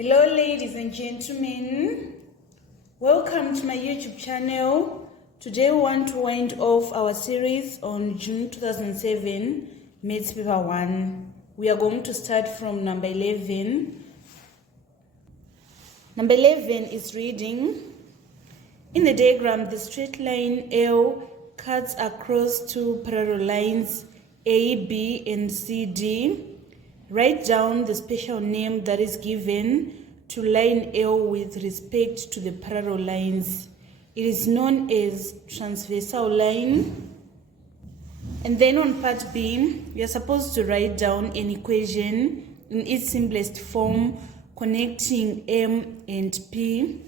Hello ladies and gentlemen, welcome to my YouTube channel. Today we want to wind off our series on June 2007 Maths Paper 1. We are going to start from number 11. Number 11 is reading. In the diagram, the straight line L cuts across two parallel lines A, B and C, D. Write down the special name that is given to line L with respect to the parallel lines. It is known as transversal line. And then on part B, we are supposed to write down an equation in its simplest form connecting M and P.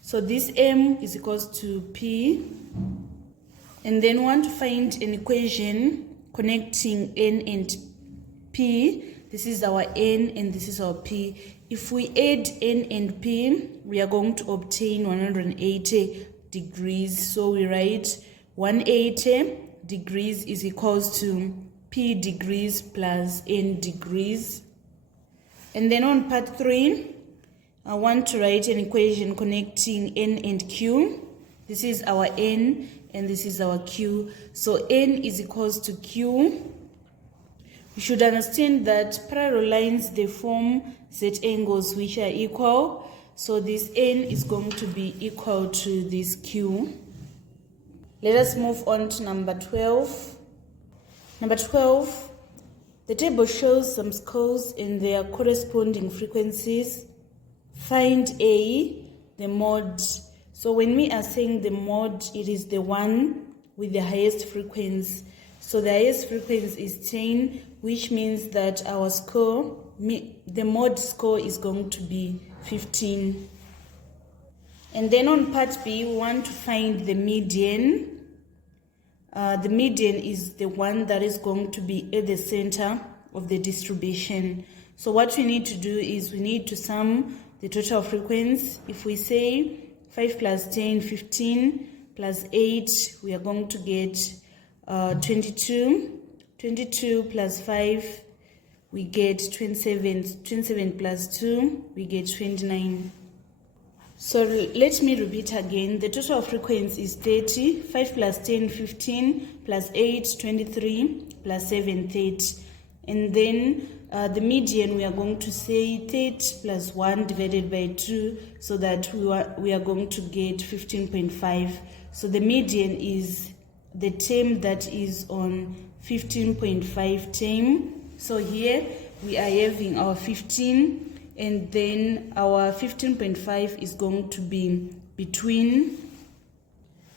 So this M is equals to P. And then we want to find an equation connecting N and P. This is our N and this is our P. If we add N and P, we are going to obtain 180 degrees. So we write 180 degrees is equals to P degrees plus N degrees. And then on part 3, I want to write an equation connecting N and Q. This is our N and this is our Q. So N is equals to Q. You should understand that parallel lines, they form set angles which are equal. So this N is going to be equal to this Q. Let us move on to number 12. Number 12, the table shows some scores and their corresponding frequencies. Find A, the mode. So when we are saying the mode, it is the one with the highest frequency. So the highest frequency is 10, which means that our score, the mode score, is going to be 15. And then on part B, we want to find the median. The median is the one that is going to be at the center of the distribution. So what we need to do is we need to sum the total frequency. If we say 5 plus 10, 15, plus 8, we are going to get 22. 22 plus 5, we get 27. 27 plus 2, we get 29. So let me repeat again. The total frequency is 30. 5 plus 10, 15, plus 8, 23, plus 7, 30. And then the median, we are going to say 30 plus 1 divided by 2, so that we are going to get 15.5. So the median is the term that is on 15.5 term. So here we are having our 15, and then our 15.5 is going to be between.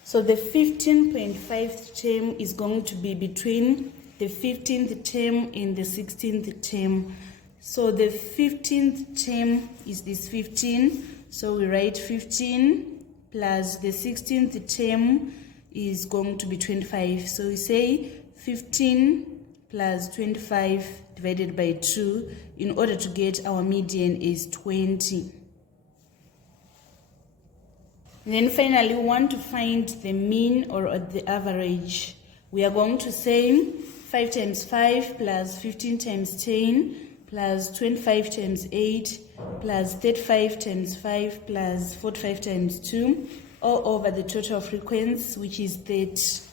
So the 15.5 term is going to be between the 15th term and the 16th term. So the 15th term is this 15. So we write 15 plus the 16th term is going to be 25. So we say 15 plus 25 divided by 2 in order to get our median is 20. And then finally, we want to find the mean or the average. We are going to say 5 times 5 plus 15 times 10 plus 25 times 8 plus 35 times 5 plus 45 times 2 all over the total frequency, which is 30.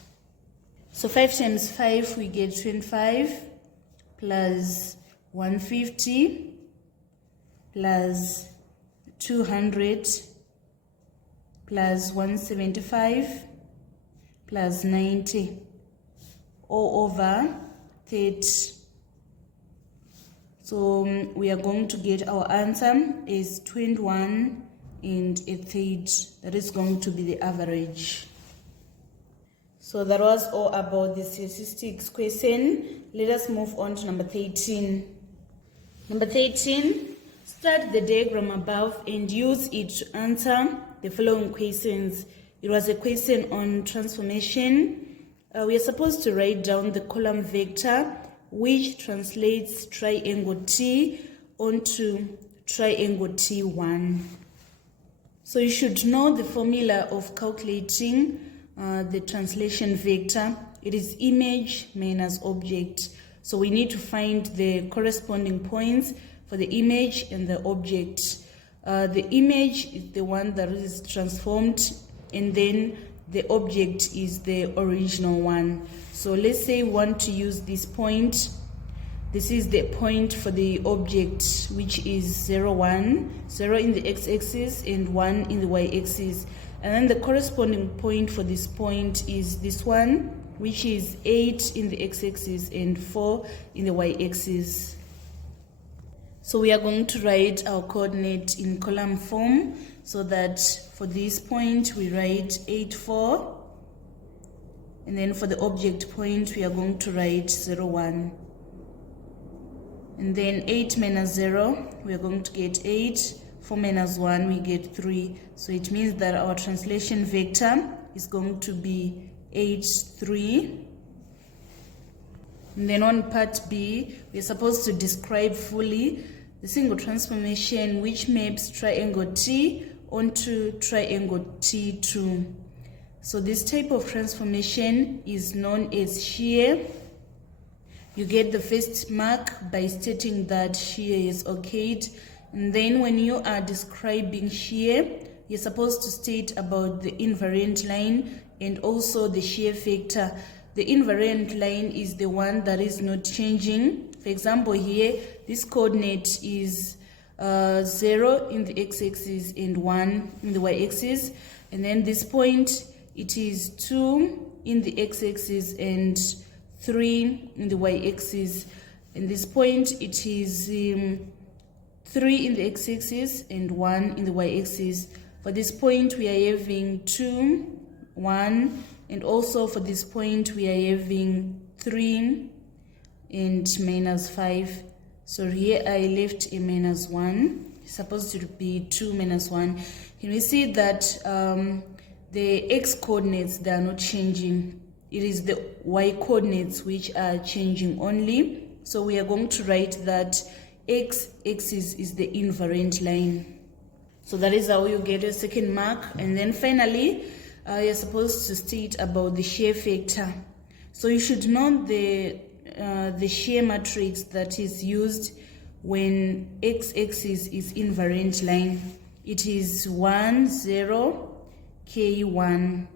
So 5 times 5, we get 25 plus 150 plus 200 plus 175 plus 90 all over 30. So we are going to get our answer is 21 and a third. That is going to be the average. So that was all about the statistics question. Let us move on to number 13. Number 13, start the diagram above and use it to answer the following questions. It was a question on transformation. We are supposed to write down the column vector which translates triangle T onto triangle T1. So you should know the formula of calculating the translation vector. It is image minus object. So we need to find the corresponding points for the image and the object. The image is the one that is transformed, and then the object is the original one. So let's say we want to use this point. This is the point for the object, which is 0, 1, 0 in the x-axis and 1 in the y-axis. And then the corresponding point for this point is this one, which is 8 in the x-axis and 4 in the y-axis. So we are going to write our coordinate in column form, so that for this point we write 8, 4. And then for the object point we are going to write 0, 1. And then 8 minus 0, we are going to get 8. 4 minus 1, we get 3. So it means that our translation vector is going to be 8, 3. And then on part B, we're supposed to describe fully the single transformation which maps triangle T onto triangle T2. So this type of transformation is known as shear. You get the first mark by stating that shear is occurred, and then when you are describing shear, you're supposed to state about the invariant line and also the shear factor. The invariant line is the one that is not changing. For example, here this coordinate is 0 in the x-axis and 1 in the y-axis, and then this point, it is 2 in the x-axis and 3 in the y-axis. And this point, it is 3 in the x-axis and 1 in the y-axis. For this point, we are having 2, 1, and also for this point, we are having 3 and minus 5. So here I left a minus 1. It's supposed to be 2 minus 1. Can we see that the x coordinates, they are not changing? It is the y coordinates which are changing only. So we are going to write that x-axis is the invariant line. So that is how you get a second mark. And then finally, you're supposed to state about the shear factor. So you should know the shear matrix that is used when x-axis is invariant line. It is 1, 0, K1.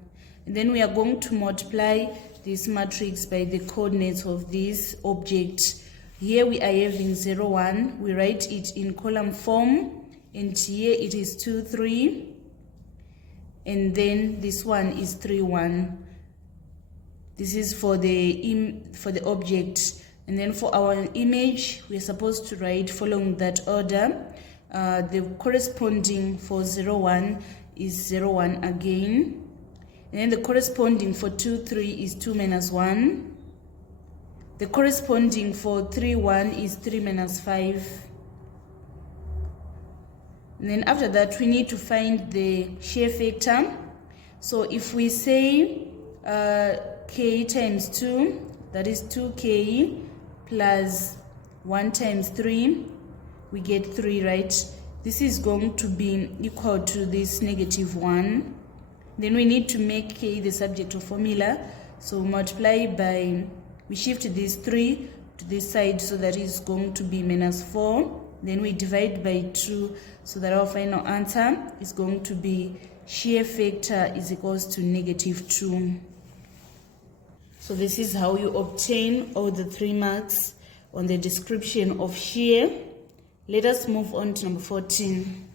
And then we are going to multiply this matrix by the coordinates of this object. Here we are having 0, 1. We write it in column form, and here it is 2, 3. And then this one is 3, 1. This is for the object. And then for our image, we are supposed to write following that order. The corresponding for 0, 1 is 0, 1 again. And then the corresponding for 2, 3 is 2 minus 1. The corresponding for 3, 1 is 3 minus 5. And then after that, we need to find the shear factor. So if we say k times 2, that is 2k plus 1 times 3, we get 3, right? This is going to be equal to this negative 1. Then we need to make k the subject of formula. So multiply by, we shift this 3 to this side, so that is going to be minus 4. Then we divide by 2, so that our final answer is going to be shear factor is equals to negative 2. So this is how you obtain all the 3 marks on the description of shear. Let us move on to number 14.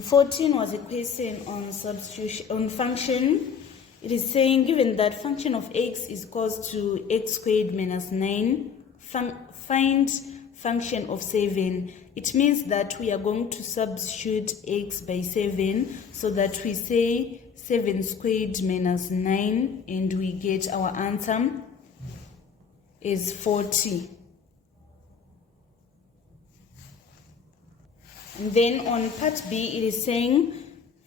14 was a question on substitution, on function. It is saying, given that function of x is equals to x squared minus 9, find function of 7. It means that we are going to substitute x by 7, so that we say 7 squared minus 9, and we get our answer is 40. And then on part B, it is saying,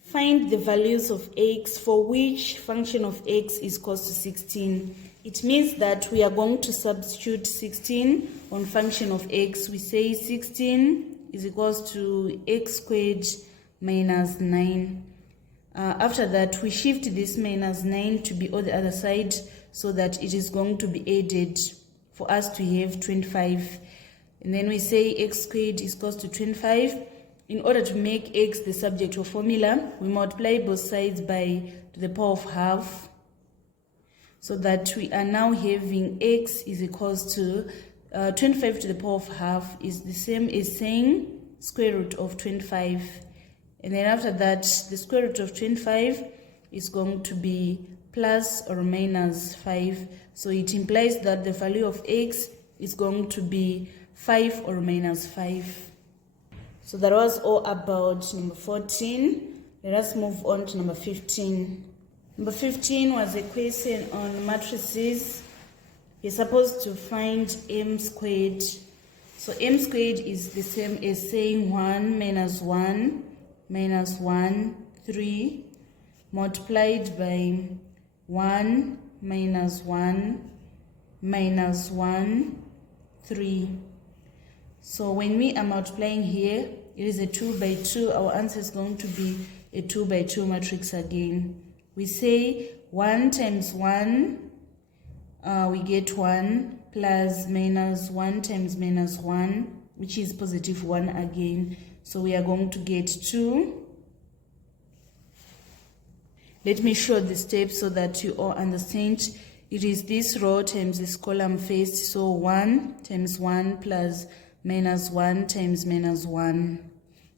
find the values of x for which function of x is equals to 16. It means that we are going to substitute 16 on function of x. We say 16 is equals to x squared minus 9. After that, we shift this minus 9 to be on the other side, so that it is going to be added for us to have 25. And then we say x squared is equals to 25. in order to make x the subject of formula, we multiply both sides by to the power of half, so that we are now having x is equals to 25 to the power of half is the same as saying square root of 25. And then after that, the square root of 25 is going to be plus or minus 5. So it implies that the value of x is going to be 5 or minus 5. So that was all about number 14. Let us move on to number 15. Number 15 was a question on matrices. You're supposed to find m squared. So m squared is the same as saying 1 minus 1 minus 1, 3, multiplied by 1 minus 1 minus 1, 3. So when we are multiplying here, it is a 2 by 2. Our answer is going to be a 2 by 2 matrix again. We say 1 times 1, we get 1, plus minus 1 times minus 1, which is positive 1 again. So we are going to get 2. Let me show the steps so that you all understand. It is this row times this column first. So 1 times 1 plus minus 1 times minus 1.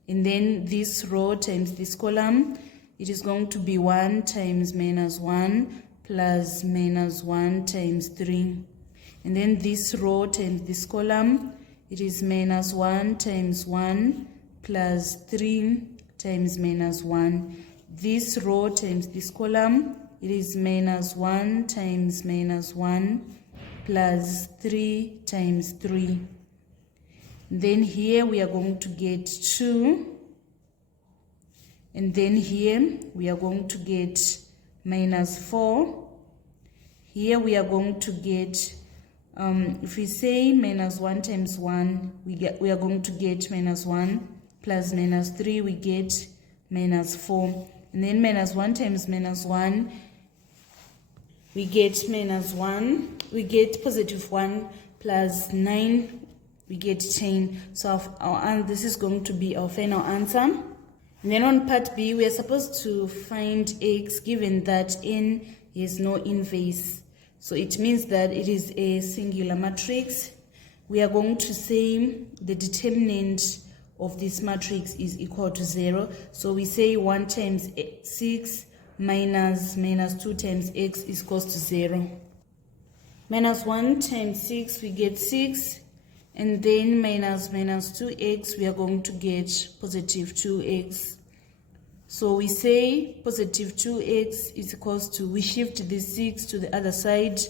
And then this row times this column, it is going to be 1 times minus 1 plus minus 1 times 3. And then this row times this column, it is minus 1 times 1 plus 3 times minus 1. This row times this column, it is minus 1 times minus 1 plus 3 times 3. Then here we are going to get 2. And then here we are going to get minus 4. Here we are going to get, if we say minus 1 times 1, we are going to get minus 1 plus minus 3, we get minus 4. And then minus 1 times minus 1, we get minus 1, we get positive 1 plus 9, we get 10. So this is going to be our final answer. And then on part B, we are supposed to find x given that n has no inverse. So it means that it is a singular matrix. We are going to say the determinant of this matrix is equal to 0. So we say 1 times 6 minus 2 times x is equals to 0. Minus 1 times 6, we get 6. And then minus 2x, we are going to get positive 2x. So we say positive 2x is equals to, we shift this 6 to the other side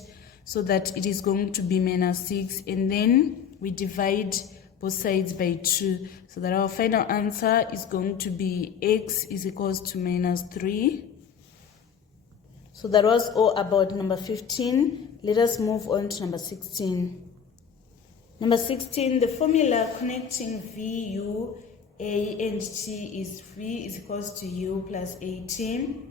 so that it is going to be minus 6. And then we divide both sides by 2. So that our final answer is going to be x is equals to minus 3. So that was all about number 15. Let us move on to number 16. Number 16, the formula connecting V, U, A, and T is V is equals to U plus 18.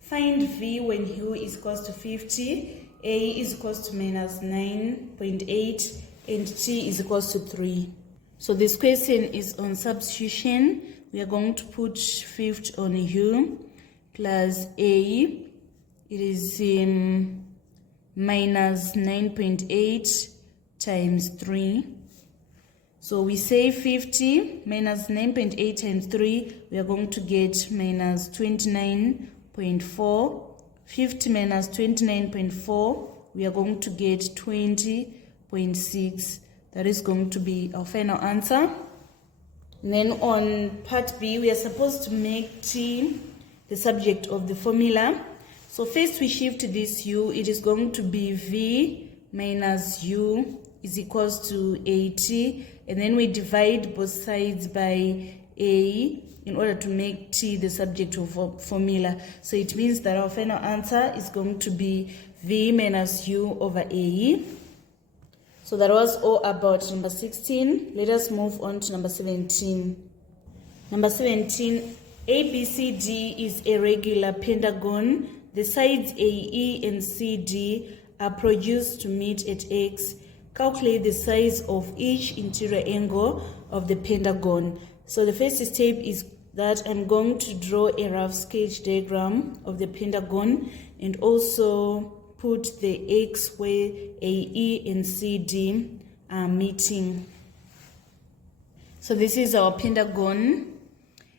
Find V when U is equals to 50, A is equals to minus 9.8, and T is equals to 3. So this question is on substitution. We are going to put 50 on U plus A. It is minus 9.8 times 3. So we say 50 minus 9.8 times 3, we are going to get minus 29.4. 50 minus 29.4, we are going to get 20.6. That is going to be our final answer. And then on part B, we are supposed to make T the subject of the formula. So first we shift this U, it is going to be V minus U is equals to 80, and then we divide both sides by A in order to make T the subject of formula. So it means that our final answer is going to be V minus U over A. So that was all about number 16. Let us move on to number 17. Number 17, ABCD is a regular pentagon. The sides AE and CD are produced to meet at X. Calculate the size of each interior angle of the pentagon. So the first step is that I'm going to draw a rough sketch diagram of the Pentagon and also put the X where AE and CD are meeting. So this is our Pentagon.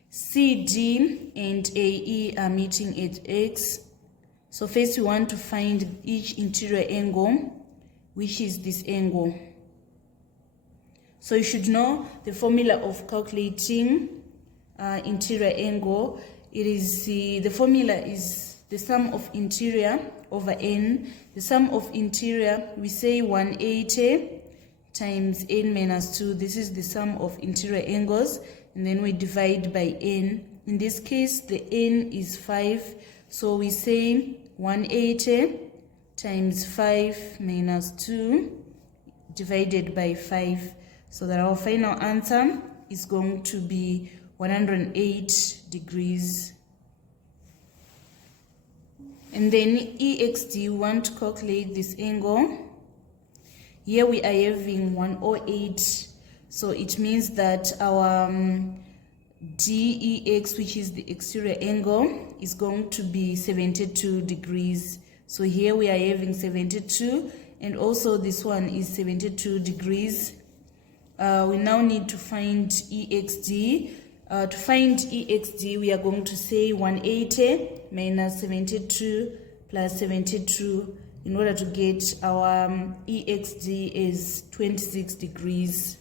CD and AE are meeting at X. So first we want to find each interior angle, which is this angle. So you should know the formula of calculating interior angle. It is the formula is the sum of interior over n. The sum of interior, we say 180 times n minus 2. This is the sum of interior angles, and then we divide by n. In this case, the n is 5, so we say 180 times 5 minus 2 divided by 5. So that our final answer is going to be 108 degrees. And then EXD, we want to calculate this angle. Here we are having 108. So it means that our DEX, which is the exterior angle, is going to be 72 degrees. So here we are having 72, and also this one is 72 degrees. We now need to find EXD. To find EXD, we are going to say 180 minus 72 plus 72 in order to get our EXD is 26 degrees.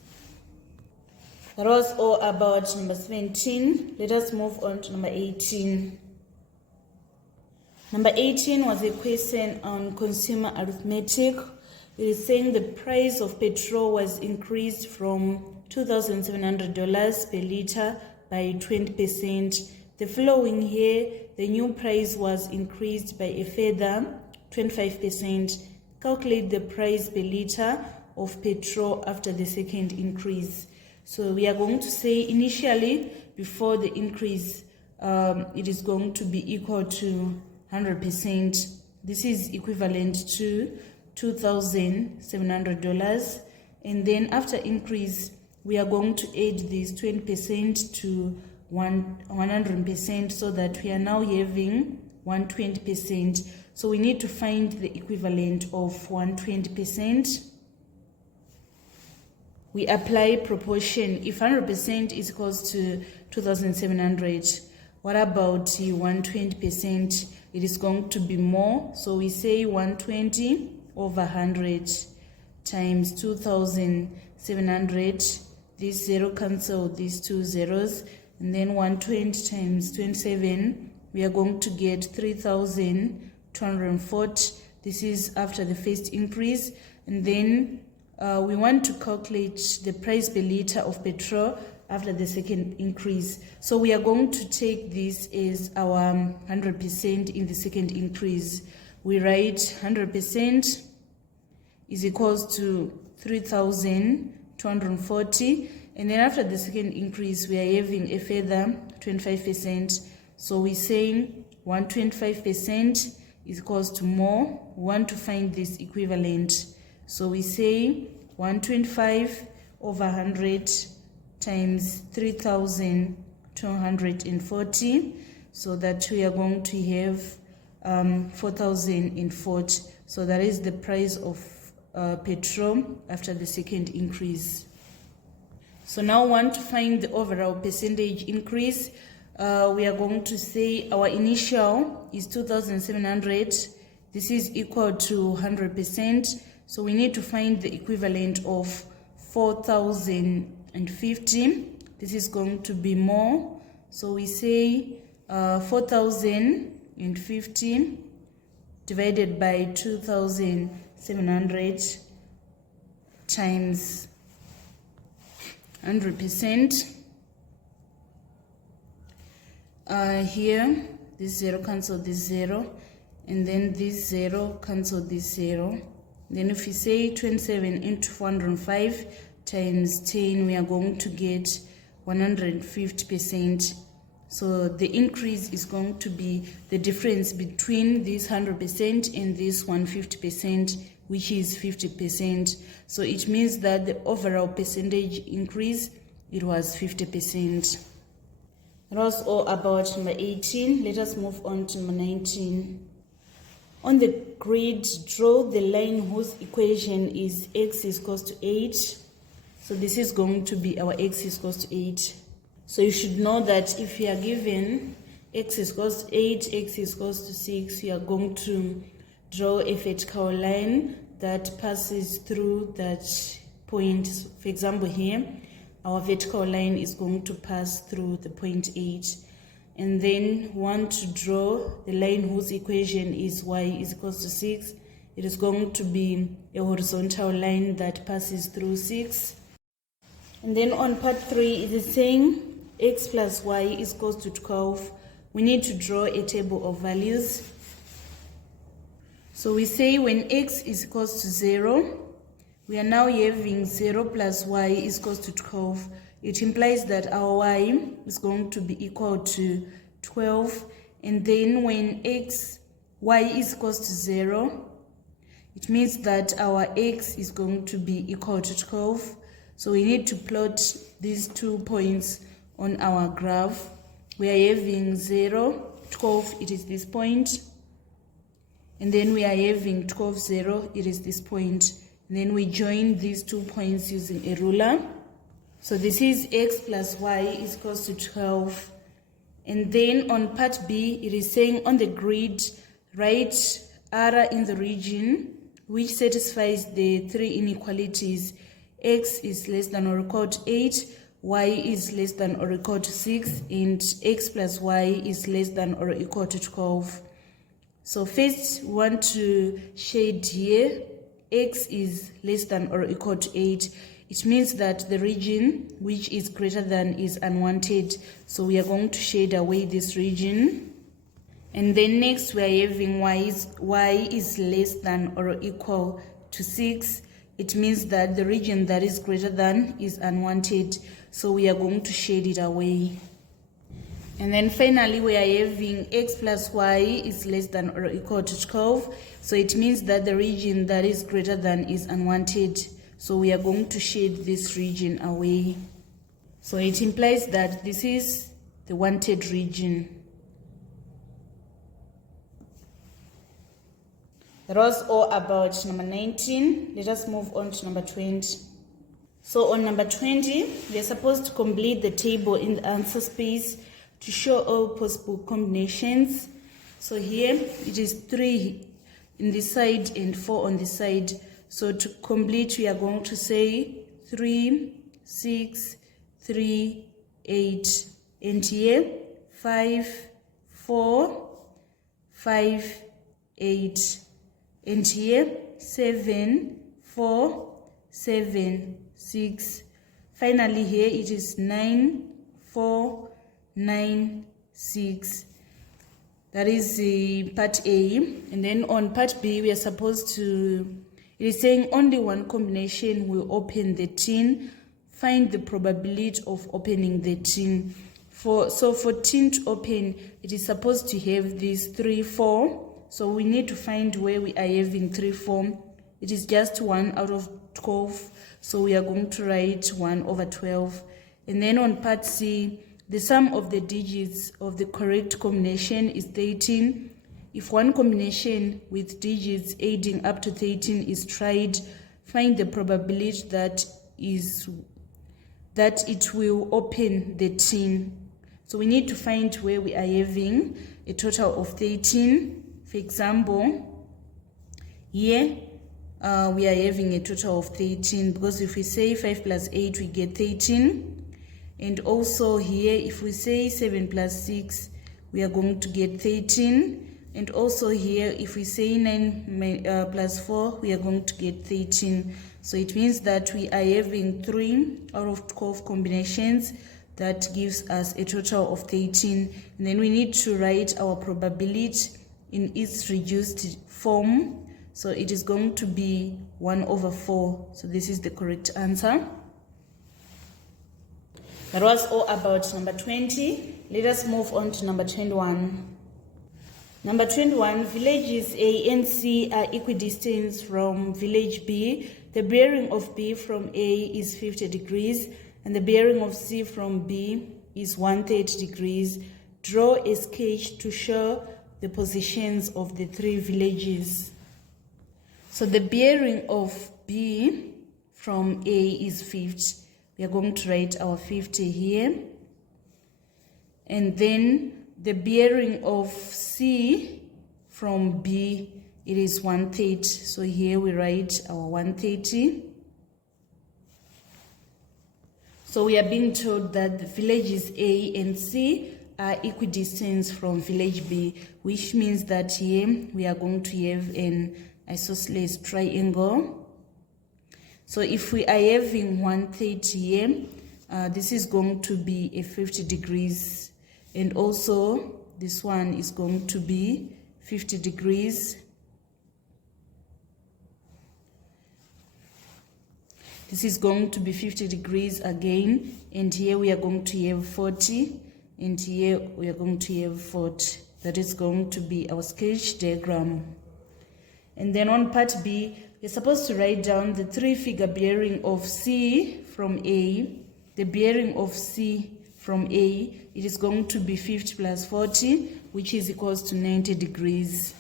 That was all about number 17. Let us move on to number 18. Number 18 was a question on consumer arithmetic. It is saying the price of petrol was increased from $2,700 per liter by 20%. The following year, the new price was increased by a further 25%. Calculate the price per liter of petrol after the second increase. So we are going to say initially, before the increase, it is going to be equal to 100%. This is equivalent to $2,700, and then after increase we are going to add this 20% to 100%, so that we are now having 120%. So we need to find the equivalent of 120%. We apply proportion. If 100% is equals to 2,700, what about 120%? It is going to be more, so we say 120 over 100 times 2,700. This zero cancel these two zeros, and then 120 times 27, we are going to get 3,240. This is after the first increase. And then we want to calculate the price per liter of petrol after the second increase. So we are going to take this as our 100% in the second increase. We write 100% is equals to 3,240, and then after the second increase we are having a further 25%. So we say 125% is equals to more. We want to find this equivalent. So we say 125 over 100 times 3,240, so that we are going to have 4,040. So that is the price of petrol after the second increase. So now we want to find the overall percentage increase. We are going to say our initial is 2,700. This is equal to 100%. So we need to find the equivalent of 4,050. This is going to be more. So we say 4,050 divided by 2,700 times 100%. Here, this zero cancel this zero, and then this zero cancel this zero. Then if we say 27 into 405 times 10, we are going to get 150%. So the increase is going to be the difference between this 100% and this 150%, which is 50%. So it means that the overall percentage increase it was 50%. That was all about number 18. Let us move on to number 19. On the grid, draw the line whose equation is x is equals to 8. So this is going to be our x is equals to 8. So you should know that if you are given x is equals to 8, x is equals to 6, you are going to draw a vertical line that passes through that point. For example, here, our vertical line is going to pass through the point 8. And then want to draw the line whose equation is y is equals to 6. It is going to be a horizontal line that passes through 6. And then on part 3, it is saying x plus y is equals to 12. We need to draw a table of values. So we say when x is equals to 0, we are now having 0 plus y is equals to 12. It implies that our y is going to be equal to 12. And then when y is equals to 0, it means that our x is going to be equal to 12. So we need to plot these 2 points on our graph. We are having 0, 12, it is this point. And then we are having 12, 0, it is this point. And then we join these 2 points using a ruler. So this is x plus y is equals to 12. And then on part B, it is saying on the grid, write R in the region which satisfies the 3 inequalities. X is less than or equal to 8, y is less than or equal to 6, and x plus y is less than or equal to 12. So first, we want to shade here. X is less than or equal to 8. It means that the region which is greater than is unwanted. So we are going to shade away this region. And then next we are having y is less than or equal to 6. It means that the region that is greater than is unwanted. So we are going to shade it away. And then finally we are having x plus y is less than or equal to 12. So it means that the region that is greater than is unwanted. So we are going to shade this region away. So it implies that this is the wanted region. That was all about number 19. Let us move on to number 20. So on number 20, we are supposed to complete the table in the answer space to show all possible combinations. So here it is 3 in this side and 4 on this side. So to complete, we are going to say 3, 6, 3, 8, and here 5, 4, 5, 8, and here 7, 4, 7, 6. Finally here it is 9, 4, 9, 6. That is part A. And then on part B, we are supposed to, it is saying only one combination will open the tin. Find the probability of opening the tin. So for tin to open, it is supposed to have these 3, 4. So we need to find where we are having 3, 4. It is just 1 out of 12. So we are going to write 1 over 12. And then on part C, the sum of the digits of the correct combination is 13. If one combination with digits adding up to 13 is tried, find the probability that it will open the tin. So we need to find where we are having a total of 13. For example, here we are having a total of 13 because if we say 5 plus 8, we get 13. And also here, if we say 7 plus 6, we are going to get 13. And also here, if we say 9 plus 4, we are going to get 13. So it means that we are having 3 out of 12 combinations. That gives us a total of 13. And then we need to write our probability in its reduced form. So it is going to be 1 over 4. So this is the correct answer. That was all about number 20. Let us move on to number 21. Number 21, villages A and C are equidistant from village B. The bearing of B from A is 50 degrees. and the bearing of C from B is 130 degrees. Draw a sketch to show the positions of the 3 villages. So the bearing of B from A is 50. We are going to write our 50 here. And then the bearing of C from B, it is 130. So here we write our 130. So we are being told that the villages A and C are equidistant from village B, which means that here we are going to have an isosceles triangle. So if we are having 130 here, this is going to be a 50 degrees, and also this one is going to be 50 degrees. This is going to be 50 degrees again, and here we are going to have 40, and here we are going to have 40. That is going to be our sketch diagram. And then on part B, we're supposed to write down the 3-figure bearing of C from A. The bearing of C from A, it is going to be 50 plus 40, which is equals to 90 degrees.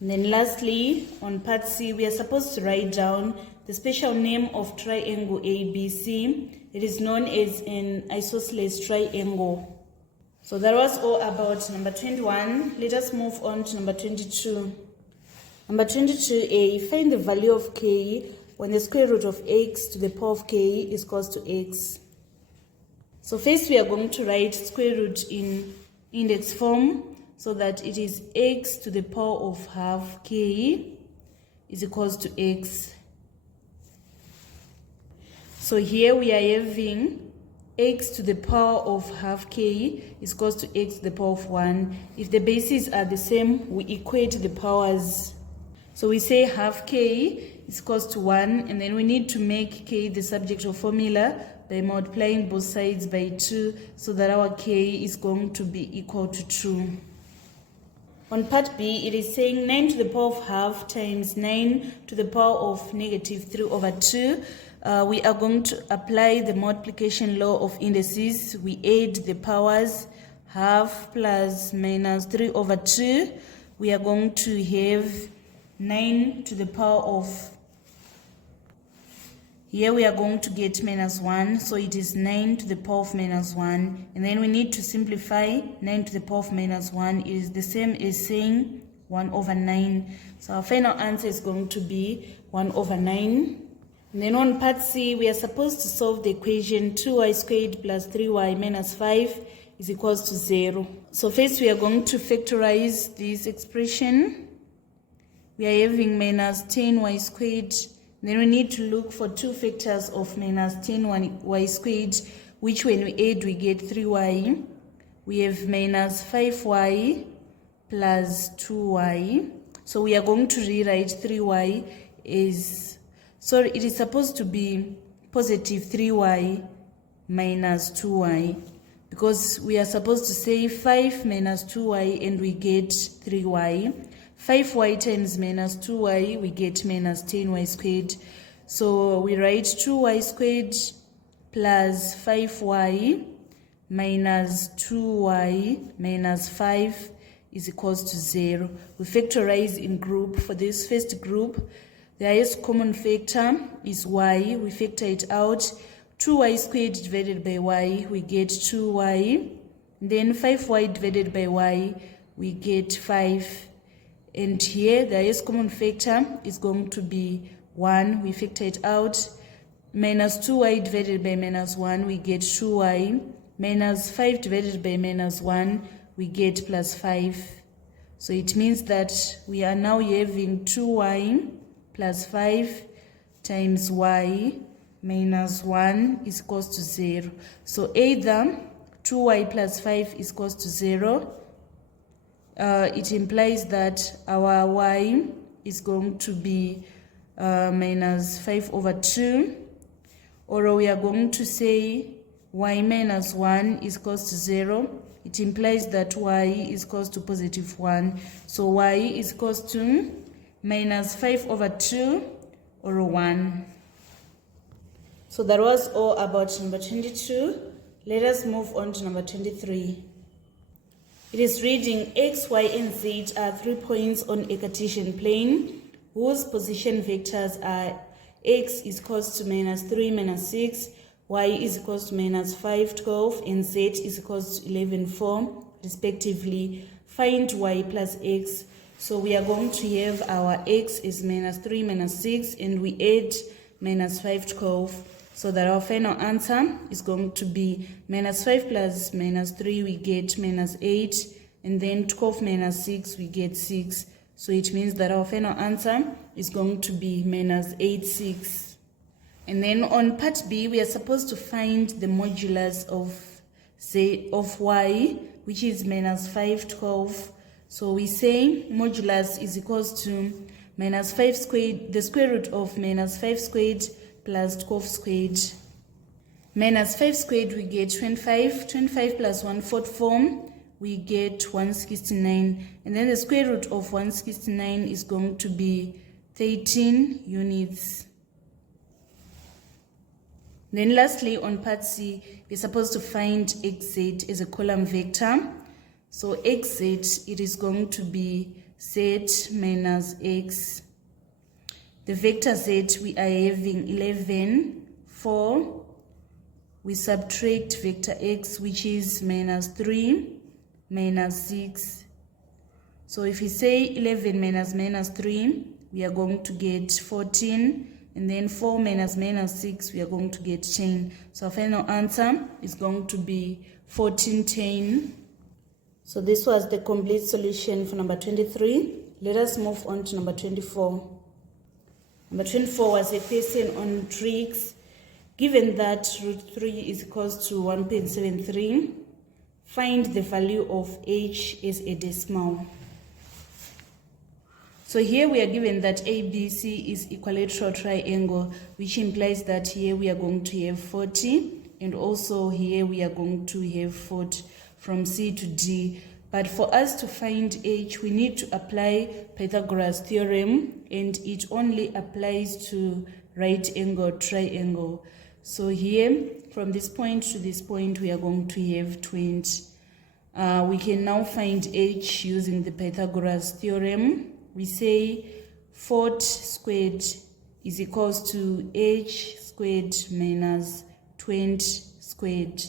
And then lastly, on part C, we are supposed to write down the special name of triangle ABC. It is known as an isosceles triangle. So that was all about number 21. Let us move on to number 22. Number 22a, find the value of k when the square root of x to the power of k is equals to x. So first we are going to write square root in index form so that it is x to the power of half k is equals to x. So here we are having x to the power of half k is equals to x to the power of 1. If the bases are the same, we equate the powers. So we say half k is equals to 1, and then we need to make k the subject of formula by multiplying both sides by 2 so that our k is going to be equal to 2. On part B, it is saying 9 to the power of half times 9 to the power of negative 3 over 2. We are going to apply the multiplication law of indices. We add the powers, half plus minus 3 over 2. We are going to have 9 to the power of, here we are going to get minus 1, so it is 9 to the power of minus 1, and then we need to simplify 9 to the power of minus 1. It is the same as saying 1 over 9. So our final answer is going to be 1 over 9. And then on part C, we are supposed to solve the equation 2y squared plus 3y minus 5 is equals to 0. So first we are going to factorize this expression. We are having minus 10y squared. Then we need to look for 2 factors of minus 10y squared, which when we add we get 3y. We have minus 5y plus 2y. So we are going to rewrite 3y as, sorry, it is supposed to be positive 3y minus 2y, because we are supposed to say 5 minus 2y and we get 3y. 5y times minus 2y, we get minus 10y squared. So we write 2y squared plus 5y minus 2y minus 5 is equals to 0. We factorize in group. For this first group, the highest common factor is y. We factor it out. 2y squared divided by y, we get 2y. Then 5y divided by y, we get 5. And here the highest common factor is going to be 1. We factor it out. Minus 2y divided by minus 1, we get 2y. Minus 5 divided by minus 1, we get plus 5. So it means that we are now having 2y plus 5 times y minus 1 is equals to 0. So either 2y plus 5 is equals to 0. It implies that our y is going to be minus 5 over 2, or we are going to say y minus 1 is equals to 0. It implies that y is equals to positive 1. So y is equals to minus 5 over 2 or 1. So that was all about number 22. Let us move on to number 23. It is reading x, y, and z are 3 points on a Cartesian plane whose position vectors are x is equals to minus 3, minus 6, y is equals to minus 5, 12, and z is equals to 11, 4, respectively. Find y plus x. So we are going to have our x is minus 3, minus 6, and we add minus 5, 12. So that our final answer is going to be minus 5 plus minus 3, we get minus 8, and then 12 minus 6, we get 6. So it means that our final answer is going to be minus 8, 6. And then on part B, we are supposed to find the modulus of y, which is minus 5, 12. So we say modulus is equals to minus 5 squared, the square root of minus 5 squared plus 12 squared. Minus 5 squared, we get 25. 25 plus 144, we get 169. And then the square root of 169 is going to be 13 units. Then lastly, on part C, we're supposed to find xz as a column vector. So xz, it is going to be z minus x. The vector z, we are having 11, 4. We subtract vector x, which is minus 3, minus 6. So if we say 11 minus 3, we are going to get 14. And then 4 minus 6, we are going to get 10. So our final answer is going to be 14, 10. So this was the complete solution for number 23. Let us move on to number 24. Number 24 was a question on trigs. Given that root 3 is equals to 1.73, find the value of h as a decimal. So here we are given that ABC is equilateral triangle, which implies that here we are going to have 40, and also here we are going to have 40 from C to D. But for us to find h, we need to apply Pythagoras theorem, and it only applies to right angle triangle. So here, from this point to this point, we are going to have 20. We can now find h using the Pythagoras theorem. We say 40 squared is equals to h squared minus 20 squared.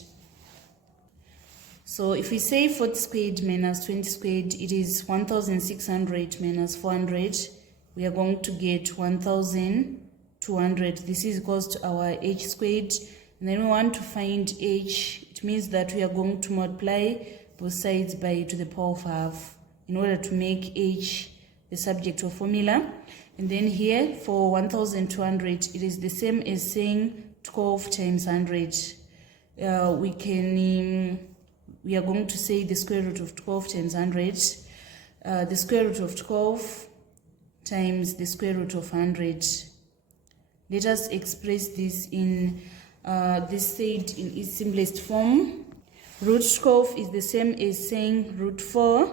So if we say 40 squared minus 20 squared, it is 1,600 minus 400. We are going to get 1,200. This is equals to our h squared. And then we want to find h. It means that we are going to multiply both sides by to the power of half in order to make h the subject of formula. And then here for 1,200, it is the same as saying 12 times 100. We are going to say the square root of 12 times 100. The square root of 12 times the square root of 100. Let us express this in this said in its simplest form. Root 12 is the same as saying root 4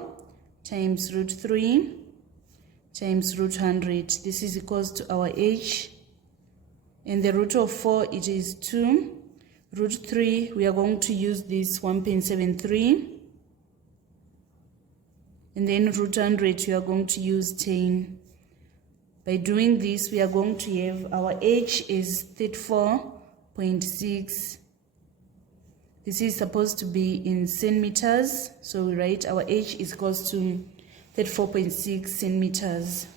times root 3 times root 100. This is equals to our h. And the root of 4, it is 2. Root 3, we are going to use this 1.73. And then root 100, we are going to use 10. By doing this, we are going to have our h is 34.6. This is supposed to be in centimeters. So we write our h is equals to 34.6 centimeters.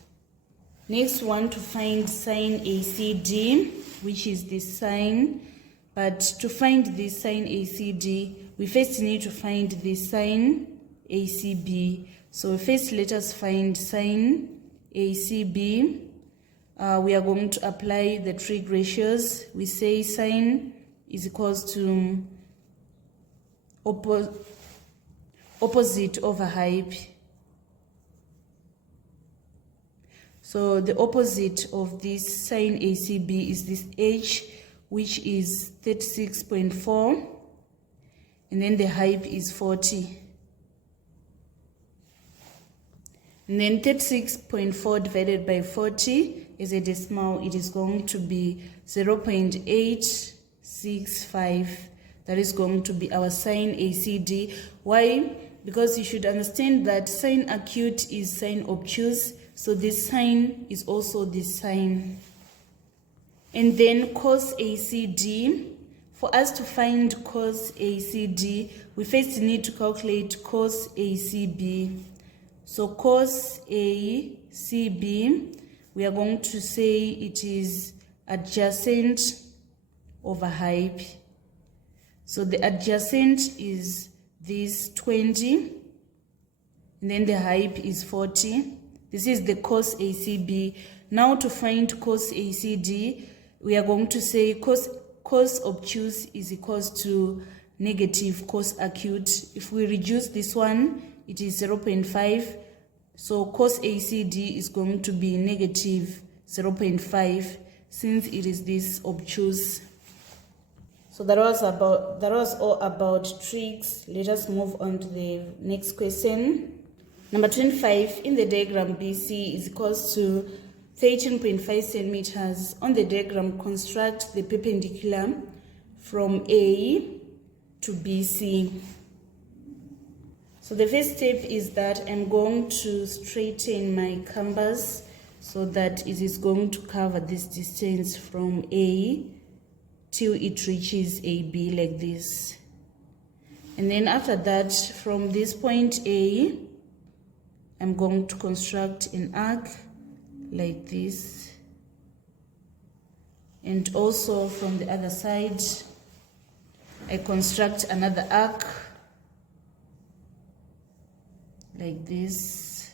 Next one, to find sine ACD, which is the sine. But to find this sine ACD, we first need to find the sine ACB. So first let us find sine ACB. We are going to apply the trig ratios. We say sine is equals to opposite over hype. So the opposite of this sine ACB is this h, which is 36.4, and then the hype is 40. And then 36.4 divided by 40, as a decimal, it is going to be 0.865. That is going to be our sign ACD. Why? Because you should understand that sign acute is sign obtuse, so this sign is also this sign. And then cos ACD. For us to find cos ACD, we first need to calculate cos ACB. So cos ACB, we are going to say it is adjacent over height. So the adjacent is this 20, and then the height is 40. This is the cos ACB. Now to find cos ACD, we are going to say cos obtuse is equals to negative cos acute. If we reduce this one, it is 0.5. So cos ACD is going to be negative 0.5 since it is this obtuse. So that was all about tricks. Let us move on to the next question. Number 25, in the diagram BC is equals to 13.5 centimeters. On the diagram, construct the perpendicular from A to BC. So the first step is that I'm going to straighten my canvas so that it is going to cover this distance from A till it reaches AB like this. And then after that, from this point A, I'm going to construct an arc like this. And also from the other side, I construct another arc like this.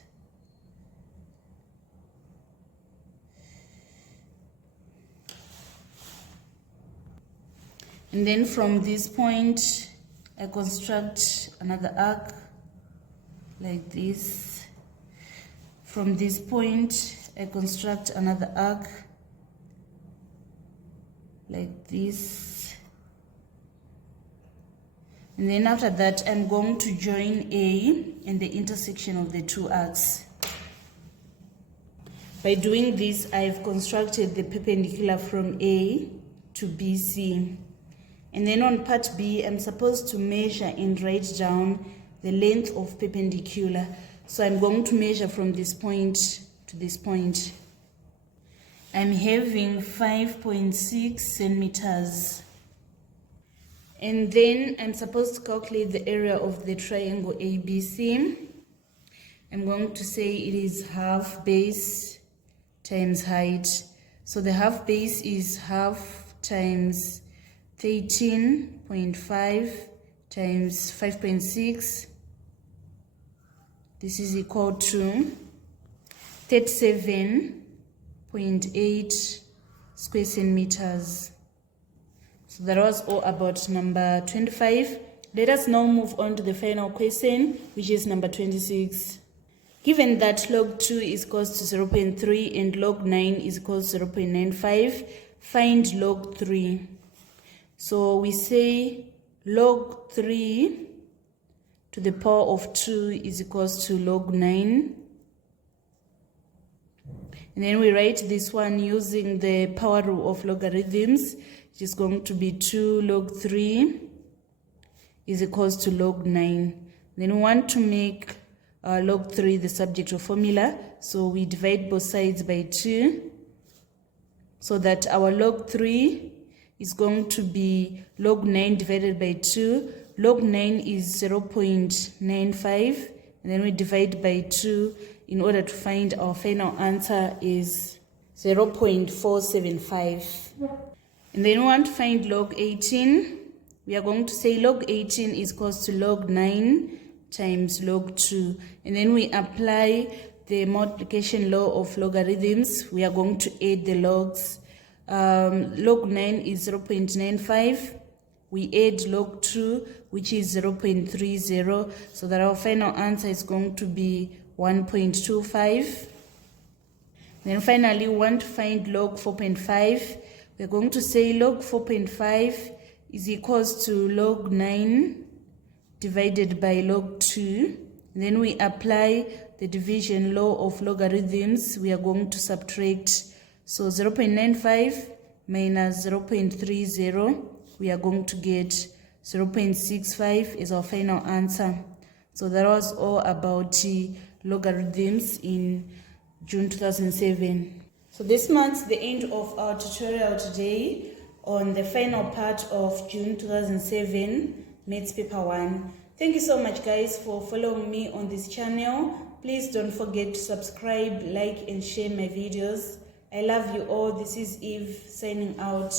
And then from this point, I construct another arc like this. From this point, I construct another arc like this. And then after that, I'm going to join A and the intersection of the two arcs. By doing this, I've constructed the perpendicular from A to BC. And then on part B, I'm supposed to measure and write down the length of perpendicular. So I'm going to measure from this point to this point. I'm having 5.6 centimeters. And then I'm supposed to calculate the area of the triangle ABC. I'm going to say it is half base times height. So the half base is half times 13.5 times 5.6. This is equal to 37.8 square centimeters. So that was all about number 25. Let us now move on to the final question, which is number 26. Given that log 2 is equals to 0.3 and log 9 is equals to 0.95, find log 3. So we say log 3 to the power of 2 is equals to log 9. And then we write this one using the power rule of logarithms. It is going to be 2 log 3 is equals to log 9. Then we want to make log 3 the subject of formula. So we divide both sides by 2. So that our log 3 is going to be log 9 divided by 2. Log 9 is 0.95. And then we divide by 2 in order to find our final answer is 0.475. And then we want to find log 18. We are going to say log 18 is equals to log 9 times log 2. And then we apply the multiplication law of logarithms. We are going to add the logs. Log 9 is 0.95. We add log 2, which is 0.30. So that our final answer is going to be 1.25. Then finally, we want to find log 4.5. We're going to say log 4.5 is equals to log 9 divided by log 2. Then we apply the division law of logarithms. We are going to subtract So 0.95 minus 0.30, we are going to get 0.65 is our final answer. So that was all about logarithms in June 2007. So this marks the end of our tutorial today on the final part of June 2007 Maths Paper 1. Thank you so much guys for following me on this channel. Please don't forget to subscribe, like and share my videos. I love you all. This is Eve signing out.